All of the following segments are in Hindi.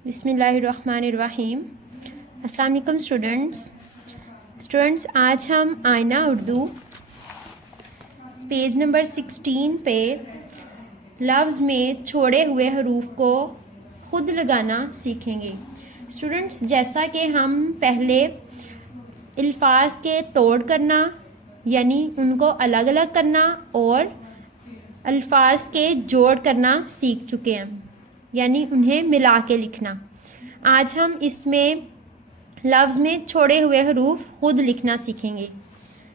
बिस्मिल्लाहिर्रहमानिर्रहीम। अस्सलाम वालेकुम स्टूडेंट्स, आज हम आईना उर्दू पेज नंबर 16 पे लफ्ज़ में छोड़े हुए हरूफ को ख़ुद लगाना सीखेंगे। स्टूडेंट्स, जैसा कि हम पहले अल्फाज के तोड़ करना यानी उनको अलग अलग करना और अल्फाज के जोड़ करना सीख चुके हैं, यानी उन्हें मिला के लिखना। आज हम इसमें लफ्ज़ में छोड़े हुए हरूफ खुद लिखना सीखेंगे।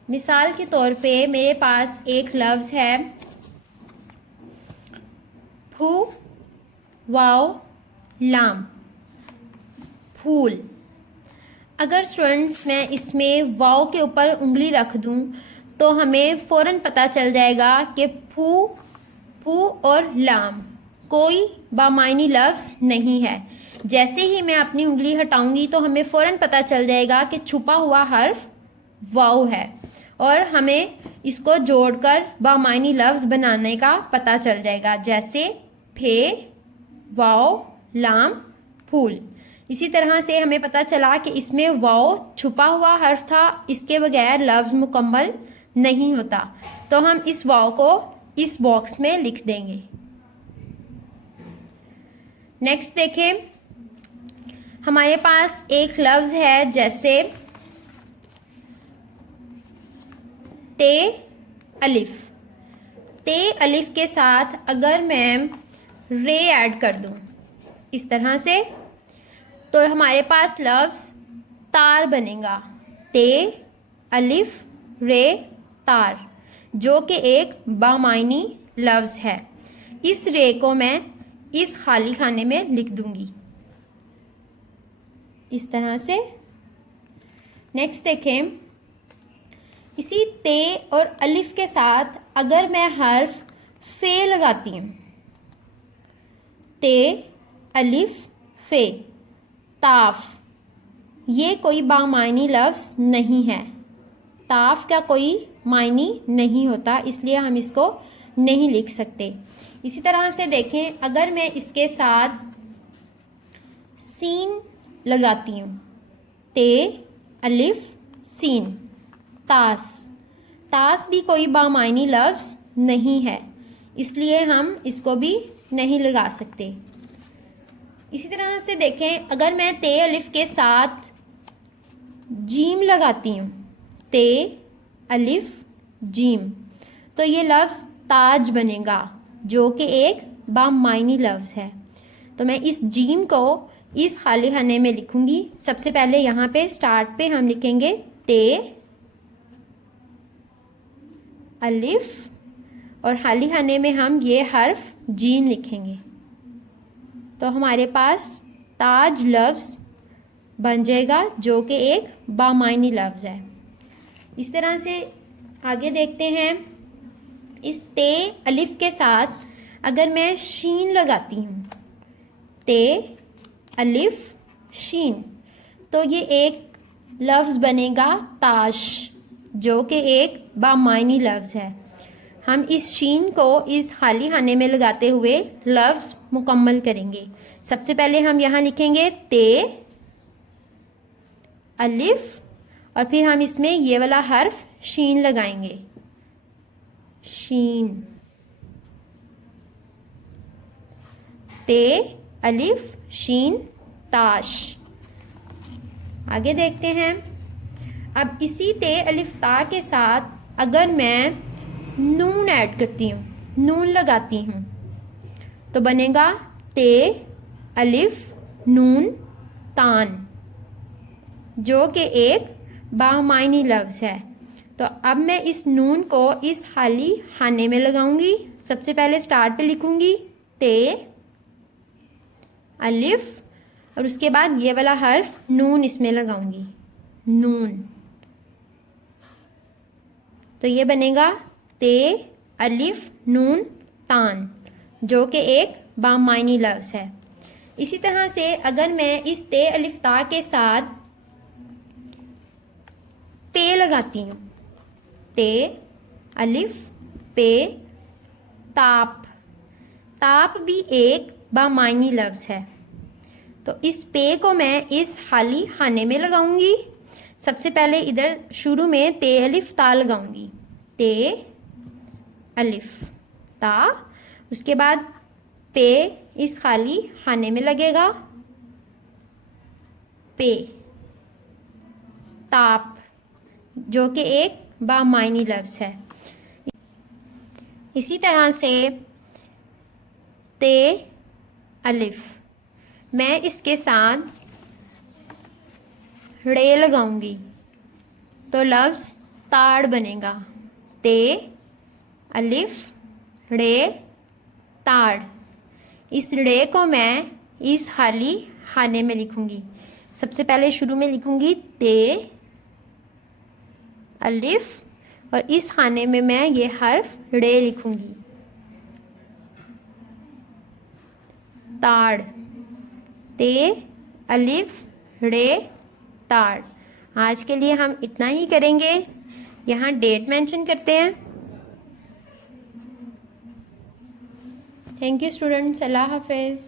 मिसाल के तौर पे मेरे पास एक लफ्ज़ है फू वाव लाम, फूल। अगर स्टूडेंट्स मैं इसमें वाव के ऊपर उंगली रख दूं तो हमें फ़ौरन पता चल जाएगा कि फू और लाम कोई बामायनी लफ्ज़ नहीं है। जैसे ही मैं अपनी उंगली हटाऊंगी तो हमें फ़ौरन पता चल जाएगा कि छुपा हुआ हर्फ वाव है और हमें इसको जोड़कर बामायनी लफ्ज़ बनाने का पता चल जाएगा, जैसे फे वाव लाम फूल। इसी तरह से हमें पता चला कि इसमें वाव छुपा हुआ हर्फ था, इसके बगैर लफ्ज़ मुकम्मल नहीं होता। तो हम इस वाव को इस बॉक्स में लिख देंगे। नेक्स्ट देखें, हमारे पास एक लफ्ज़ है जैसे ते अलिफ। ते अलिफ के साथ अगर मैं रे ऐड कर दूं इस तरह से तो हमारे पास लफ्ज़ तार बनेगा। ते अलिफ रे तार, जो कि एक बामायनी लफ्ज़ है। इस रे को मैं इस खाली खाने में लिख दूंगी इस तरह से। नेक्स्ट देखें, इसी ते और अलिफ के साथ अगर मैं हर्फ फे लगाती हूँ, ते अलिफ फे ताफ, ये कोई बामायनी लफ्ज़ नहीं है। ताफ का कोई मायनी नहीं होता, इसलिए हम इसको नहीं लिख सकते। इसी तरह से देखें, अगर मैं इसके साथ सीन लगाती हूँ, ते अलिफ सीन तास, तास भी कोई बामायनी लफ्ज़ नहीं है, इसलिए हम इसको भी नहीं लगा सकते। इसी तरह से देखें, अगर मैं ते अलिफ के साथ जीम लगाती हूँ, ते अलिफ जीम, तो ये लफ्ज़ ताज बनेगा, जो कि एक बामायनी लफ्ज़ है। तो मैं इस जीम को इस खाली खाने में लिखूंगी। सबसे पहले यहाँ पे स्टार्ट पे हम लिखेंगे ते अलिफ और खाली खाने में हम ये हर्फ जीम लिखेंगे, तो हमारे पास ताज लफ्ज़ बन जाएगा, जो कि एक बामायनी लफ्ज़ है। इस तरह से आगे देखते हैं, इस ते अलिफ के साथ अगर मैं शीन लगाती हूँ, ते अलिफ शीन, तो ये एक लफ्ज़ बनेगा ताश, जो कि एक बामायनी लफ्ज़ है। हम इस शीन को इस खाली खाने में लगाते हुए लफ्ज़ मुकम्मल करेंगे। सबसे पहले हम यहाँ लिखेंगे ते अलिफ और फिर हम इसमें ये वाला हर्फ शीन लगाएंगे, शीन, ते अलिफ शीन ताश। आगे देखते हैं, अब इसी ते अलिफ ता के साथ अगर मैं नून ऐड करती हूँ, नून लगाती हूँ, तो बनेगा ते अलिफ नून तान, जो कि एक बामायनी लफ्ज़ है। तो अब मैं इस नून को इस खाली खाने में लगाऊंगी। सबसे पहले स्टार्ट पे लिखूंगी ते अलिफ और उसके बाद ये वाला हर्फ नून इसमें लगाऊंगी, नून, तो ये बनेगा ते अलिफ नून तान, जो कि एक बामायनी लफ्ज़ है। इसी तरह से अगर मैं इस ते अलिफ ता के साथ पे लगाती हूँ, ते अलिफ पे ताप, ताप भी एक बामायनी लफ्ज़ है। तो इस पे को मैं इस खाली खाने में लगाऊंगी। सबसे पहले इधर शुरू में ते अलिफ ता लगाऊंगी, ते अलिफ ता। उसके बाद पे इस खाली खाने में लगेगा, पे, ताप, जो कि एक बामायनी लफ्ज़ है। इसी तरह से ते अलिफ, मैं इसके साथ रे लगाऊंगी तो लफ्ज़ ताड़ बनेगा, ते अलिफ रे ताड़। इस रे को मैं इस खाली खाने में लिखूंगी। सबसे पहले शुरू में लिखूंगी ते अलिफ और इस खाने में मैं ये हर्फ रे लिखूंगी, ताड़, ते अलिफ रे ताड़। आज के लिए हम इतना ही करेंगे। यहाँ डेट मेंशन करते हैं। थैंक यू स्टूडेंट्स, अल्लाह हाफिज़।